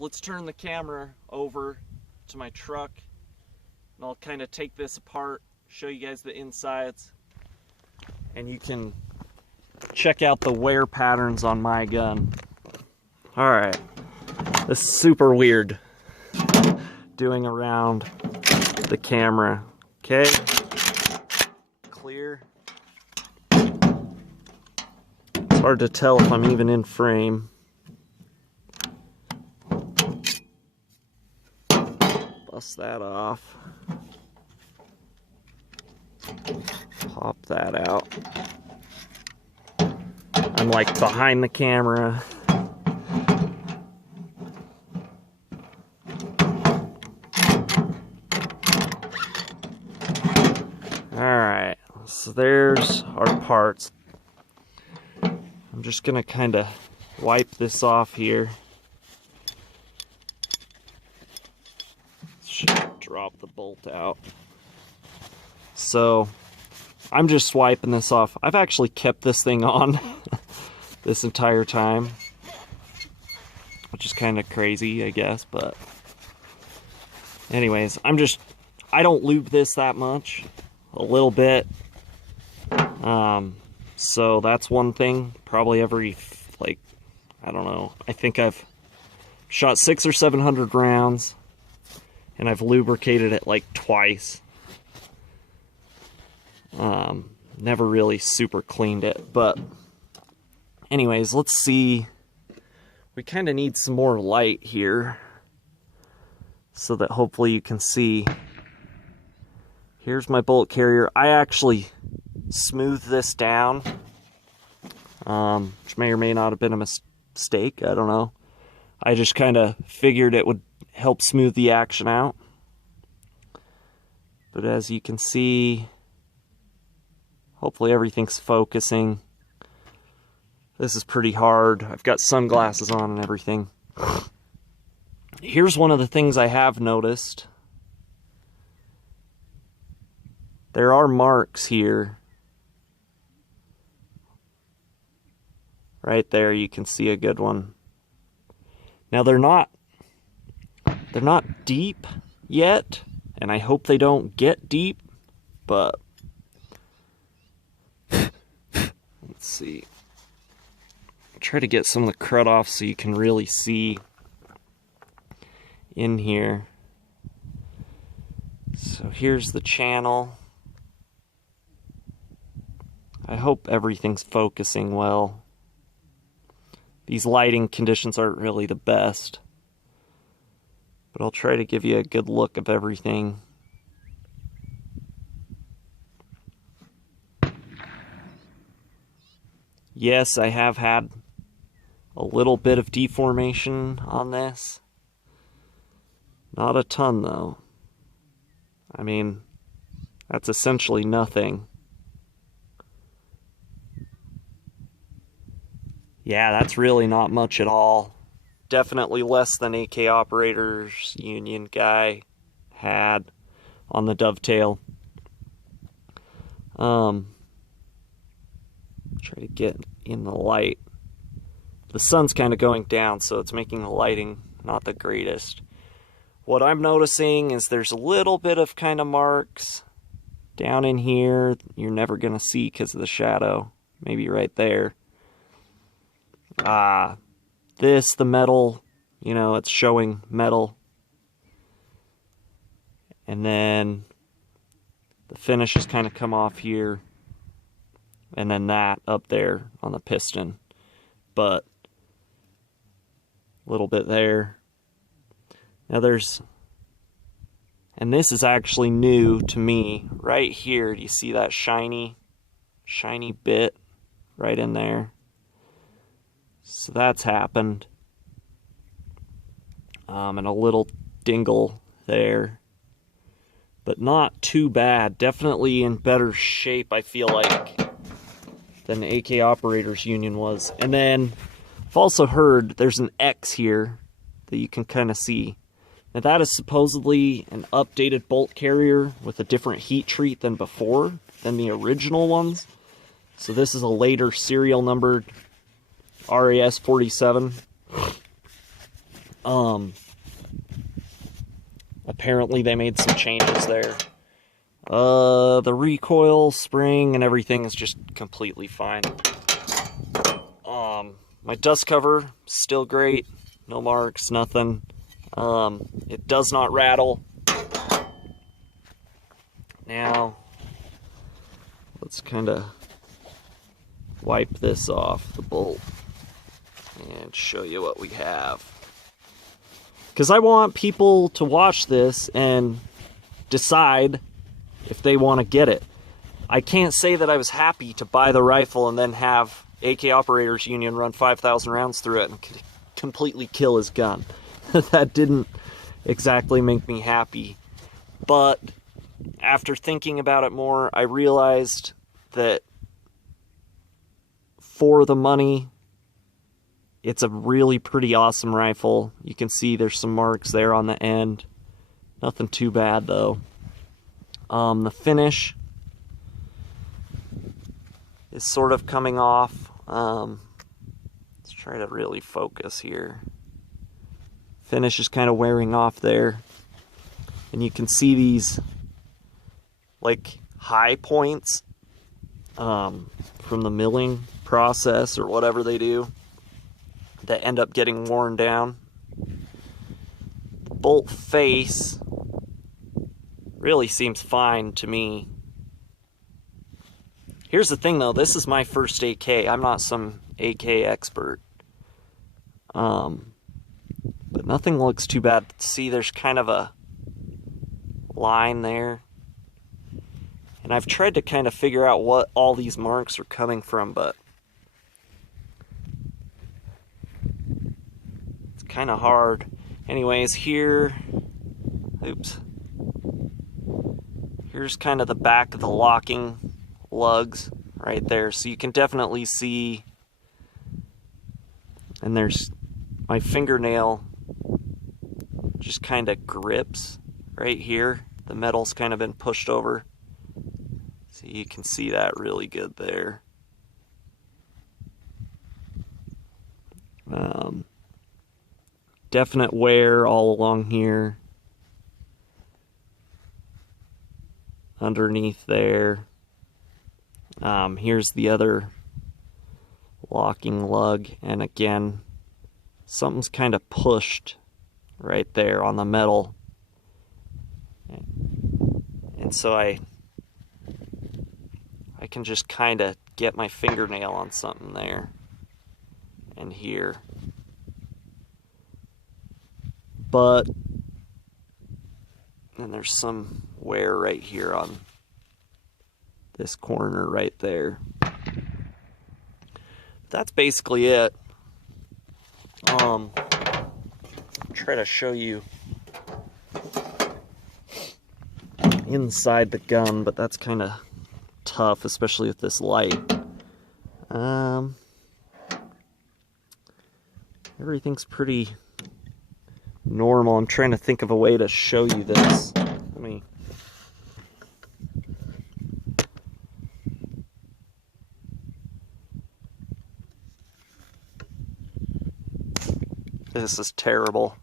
Let's turn the camera over to my truck and I'll kind of take this apart, show you guys the insides, and you can check out the wear patterns on my gun. All right, this is super weird doing around the camera. Okay, clear. It's hard to tell if I'm even in frame. Bust that off. Pop that out. I'm like behind the camera. Alright, so there's our parts. I'm just gonna kind of wipe this off here. Should drop the bolt out. So I'm just swiping this off. I've actually kept this thing on this entire time, which is kind of crazy, I guess, but anyways, I don't lube this that much, a little bit. So that's one thing. Probably every, like, I don't know, I think I've shot 600 or 700 rounds and I've lubricated it like twice. Never really super cleaned it, but anyways, let's see. We kind of need some more light here so that hopefully you can see. Here's my bolt carrier. I actually smoothed this down, which may or may not have been a mistake. I don't know. I just kind of figured it would help smooth the action out. But as you can see, hopefully everything's focusing. This is pretty hard. I've got sunglasses on and everything. Here's one of the things I have noticed. There are marks here. Right there, you can see a good one. Now they're not deep yet, and I hope they don't get deep, but let's see. I'll try to get some of the crud off so you can really see in here. So here's the channel. I hope everything's focusing well. These lighting conditions aren't really the best, but I'll try to give you a good look of everything. Yes, I have had a little bit of deformation on this. Not a ton, though. I mean, that's essentially nothing. Yeah, that's really not much at all. Definitely less than AK Operators Union guy had on the dovetail. Try to get in the light. The sun's kind of going down, so it's making the lighting not the greatest. What I'm noticing is there's a little bit of kind of marks down in here you're never going to see because of the shadow. Maybe right there. The metal, you know, it's showing metal. And then the finish has kind of come off here. And then that up there on the piston. But a little bit there. Now and this is actually new to me. Right here, do you see that shiny bit right in there? So that's happened. And a little dingle there. But not too bad. Definitely in better shape, I feel like, than AK Operators Union was. And then I've also heard there's an X here that you can kind of see. Now that is supposedly an updated bolt carrier with a different heat treat than before, than the original ones. So this is a later serial numbered RAS-47. Apparently they made some changes there. The recoil, spring, and everything is just completely fine. My dust cover, still great. No marks, nothing. It does not rattle. Now, let's kind of wipe this off the bolt and show you what we have. Because I want people to watch this and decide if they want to get it. I can't say that I was happy to buy the rifle and then have AK Operators Union run 5,000 rounds through it and completely kill his gun. That didn't exactly make me happy. But after thinking about it more, I realized that for the money, it's a really pretty awesome rifle. You can see there's some marks there on the end. Nothing too bad though. The finish is sort of coming off. Let's try to really focus here. Finish is kind of wearing off there. And you can see these like high points from the milling process or whatever they do that end up getting worn down. The bolt face really seems fine to me. Here's the thing though, this is my first AK. I'm not some AK expert. But nothing looks too bad. See, there's kind of a line there. And I've tried to kind of figure out what all these marks are coming from, but it's kind of hard. Anyways, here, oops. Here's kind of the back of the locking lugs right there. So you can definitely see, and there's my fingernail just kind of grips right here. The metal's kind of been pushed over. So you can see that really good there. Definite wear all along here. Underneath there. Here's the other locking lug, and again, something's kind of pushed right there on the metal. And so I can just kind of get my fingernail on something there and here. But then there's some wear right here on this corner right there. That's basically it. Try to show you inside the gun, but that's kind of tough, especially with this light. Everything's pretty normal. I'm trying to think of a way to show you this. Let me. This is terrible.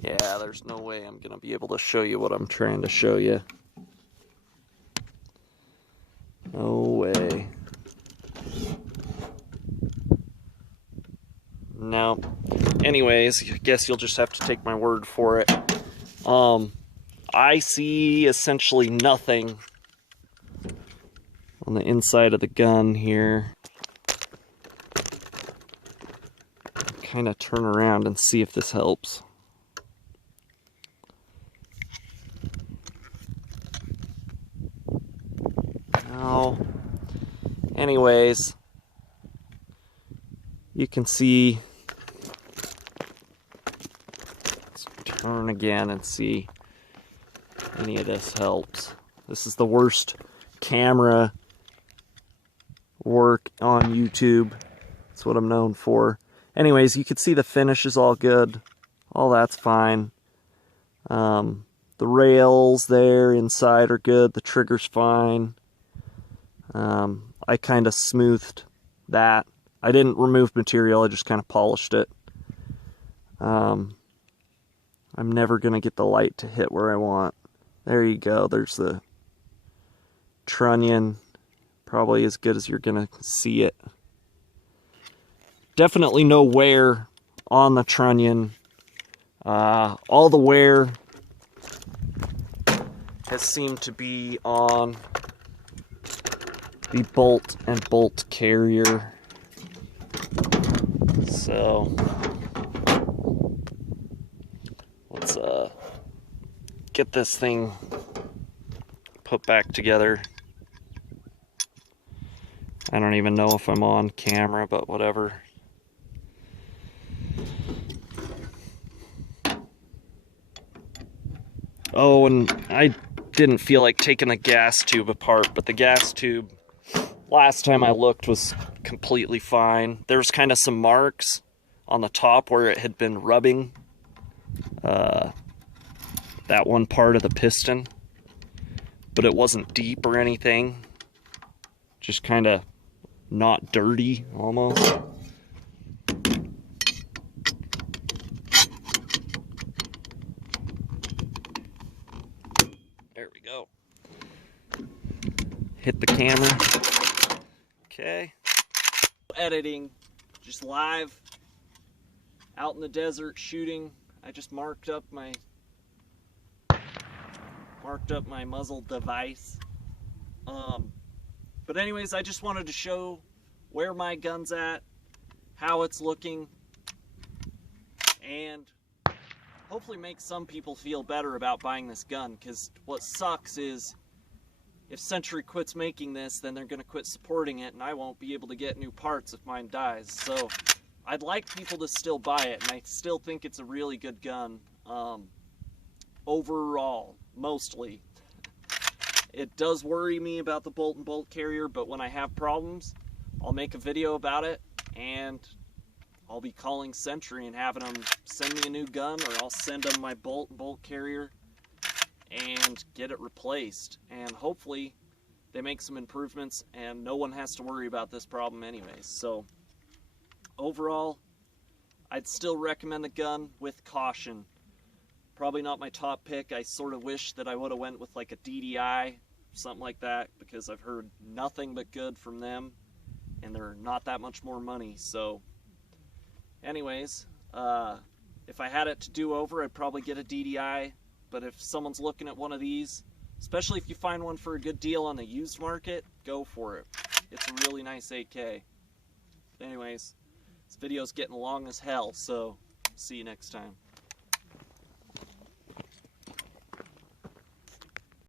Yeah, there's no way I'm gonna be able to show you what I'm trying to show you. No way. No. Anyways, I guess you'll just have to take my word for it. I see essentially nothing on the inside of the gun here. Kind of turn around and see if this helps. No. Anyways, you can see. Let's turn again and see if any of this helps. This is the worst camera work on YouTube. That's what I'm known for. Anyways, you can see the finish is all good. All that's fine. The rails there inside are good. The trigger's fine. I kind of smoothed that I didn't remove material, I just kind of polished it. I'm never going to get the light to hit where I want. There you go, there's the trunnion. Probably as good as you're going to see it. Definitely no wear on the trunnion. All the wear has seemed to be on the bolt and bolt carrier. So let's get this thing put back together. I don't even know if I'm on camera, but whatever. Oh, and I didn't feel like taking the gas tube apart, but the gas tube, last time I looked, was completely fine. There's kind of some marks on the top where it had been rubbing that one part of the piston, but it wasn't deep or anything. Just kind of not dirty, almost. There we go. Hit the camera. Okay. Editing, just live, out in the desert shooting. I just marked up my muzzle device. But anyways, I just wanted to show where my gun's at, how it's looking, and hopefully make some people feel better about buying this gun, because what sucks is if Century quits making this, then they're going to quit supporting it, and I won't be able to get new parts if mine dies. So I'd like people to still buy it, and I still think it's a really good gun. Overall, mostly. It does worry me about the bolt and bolt carrier, but when I have problems, I'll make a video about it, and I'll be calling Century and having them send me a new gun, or I'll send them my bolt and bolt carrier and get it replaced. And hopefully they make some improvements and no one has to worry about this problem anyways. So overall, I'd still recommend the gun with caution. Probably not my top pick. I sort of wish that I would have went with like a DDI, something like that, because I've heard nothing but good from them, and they're not that much more money. So anyways, if I had it to do over, I'd probably get a DDI, but if someone's looking at one of these, especially if you find one for a good deal on the used market, go for it. It's a really nice AK. Anyways, this video's getting long as hell, so see you next time.